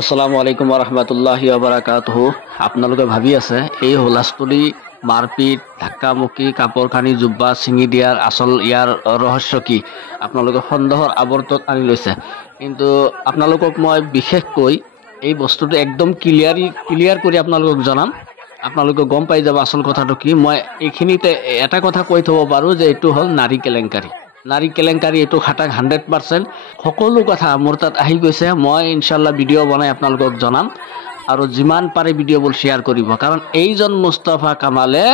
আসসালামু আলাইকুম ৰহমতুল্লাহি বাৰাকাতুহু। আপোনালোকে ভাবি আছে এই হুলস্থুলি মাৰপিট ধাক্কামুক্কি কাপোৰ কানি জুব্বা ছিঙি দিয়াৰ আচল ইয়াৰ ৰহস্য কি আপোনালোকে সন্দেহৰ আৱৰ্তত আনি লৈছে। কিন্তু আপোনালোকক মই বিশেষকৈ এই বস্তুটো একদম ক্লিয়াৰ কৰি আপোনালোকক জনাম। আপোনালোকে গম পাই যাব আচল কথাটো কি। মই এইখিনিতে এটা কথা কৈ থব পাৰোঁ যে এইটো হ'ল নাৰী কেলেংকাৰী। এইটো খাটাং 100%। সকলো কথা মোৰ তাত আহি গৈছে। মই ইনশাল্লাহ ভিডিঅ' বনাই আপোনালোকক জনাম আৰু যিমান পাৰে ভিডিঅ'বোৰ শ্বেয়াৰ কৰিব। কাৰণ এইজন মুস্তাফা কামালে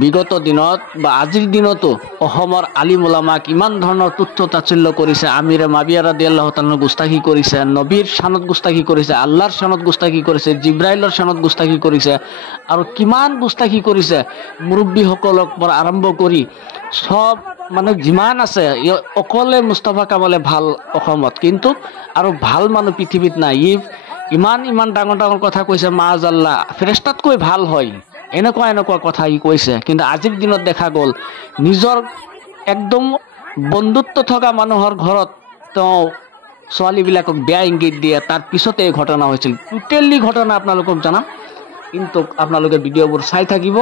বিগত দিনত বা আজিৰ দিনতো অসমৰ আলিম ওলামাক ইমান ধৰণৰ তুচ্ছ তাচ্ছিল্য কৰিছে। আমিৰে মাবিয়া ৰাদিয়াল্লাহু তাআলা গুস্তাখী কৰিছে, নবীৰ শানত গুস্তাখী কৰিছে, আল্লাহৰ শানত গুস্তাখী কৰিছে, জিব্ৰাইলৰ শানত গুস্তাখী কৰিছে আৰু কিমান গুস্তাখী কৰিছে। মুৰব্বীসকলক পৰা আৰম্ভ কৰি সব মানে যিমান আছে অকলে মুস্তাফা কামালে ভাল অসমত, কিন্তু আৰু ভাল মানুহ পৃথিৱীত নাই। ইমান ডাঙৰ কথা কৈছে, মাআজাল্লাহ ফেৰেস্তাতকৈ ভাল হয়, এনেকুৱা কথা কৈছে। কিন্তু আজিৰ দিনত দেখা গ'ল নিজৰ একদম বন্ধুত্ব থকা মানুহৰ ঘৰত তেওঁ ছোৱালীবিলাকক বেয়া ইংগিত দিয়ে। তাৰ পিছতে এই ঘটনা হৈছিল। টোটেলি ঘটনা আপোনালোকক জনাম, কিন্তু আপোনালোকে ভিডিঅ'বোৰ চাই থাকিব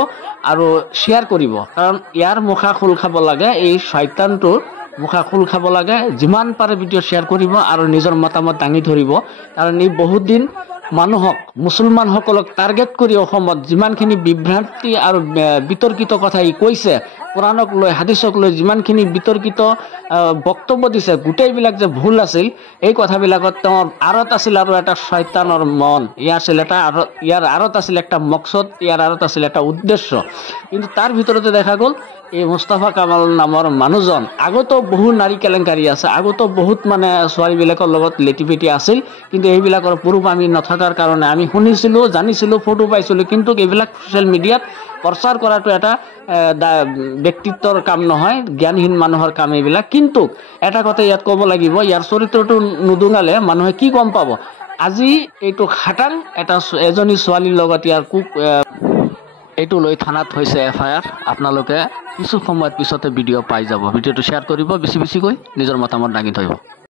আৰু শ্বেয়াৰ কৰিব। কাৰণ ইয়াৰ মুখা খোল খাব লাগে, এই শয়তানটোৰ মুখা খোল খাব লাগে। যিমান পাৰে ভিডিঅ' শ্বেয়াৰ কৰিব আৰু নিজৰ মতামত দাঙি ধৰিব। কাৰণ এই বহুত দিন মানুহক মুছলমানসকলক টাৰ্গেট কৰি অসমত যিমানখিনি বিভ্ৰান্তি আৰু বিতৰ্কিত কথা ই কৈছে, কোৰাণক লৈ হাদিছক লৈ যিমানখিনি বিতৰ্কিত বক্তব্য দিছে, গোটেইবিলাক যে ভুল আছিল। এই কথাবিলাকত তেওঁৰ আঁৰত আছিল আৰু এটা শয়তানৰ মন। ইয়াৰ আঁৰত আছিল একটা মকসদ, ইয়াৰ আঁৰত আছিল এটা উদ্দেশ্য। কিন্তু তাৰ ভিতৰতে দেখা গ'ল এই মুস্তাফা কামাল নামৰ মানুহজন আগতো বহু নাৰী কেলেংকাৰী আছে, আগতো বহুত মানে ছোৱালীবিলাকৰ লগত লেটিপেটি আছিল। কিন্তু এইবিলাকৰ প্ৰুফ আমি নথকাৰ কাৰণে আমি শুনিছিলোঁ, জানিছিলোঁ, ফটো পাইছিলোঁ, কিন্তু এইবিলাক ছ'চিয়েল মিডিয়াত প্ৰচাৰ কৰাটো এটা ব্যক্তিত্বৰ কাম নহয়, জ্ঞানহীন মানুহৰ কাম এইবিলাক। কিন্তু এটা কথা ইয়াত ক'ব লাগিব, ইয়াৰ চৰিত্ৰটো নুদুঙালে মানুহে কি গম পাব। আজি এইটো খাটাং এজনী ছোৱালীৰ লগত ইয়াৰ এইটো লৈ থানাত হৈছে FIR। আপোনালোকে কিছু সময়ৰ পিছতে ভিডিঅ' পাই যাব। ভিডিঅ'টো শ্বেয়াৰ কৰিব বেছিকৈ, নিজৰ মতামত দাঙি ধৰিব।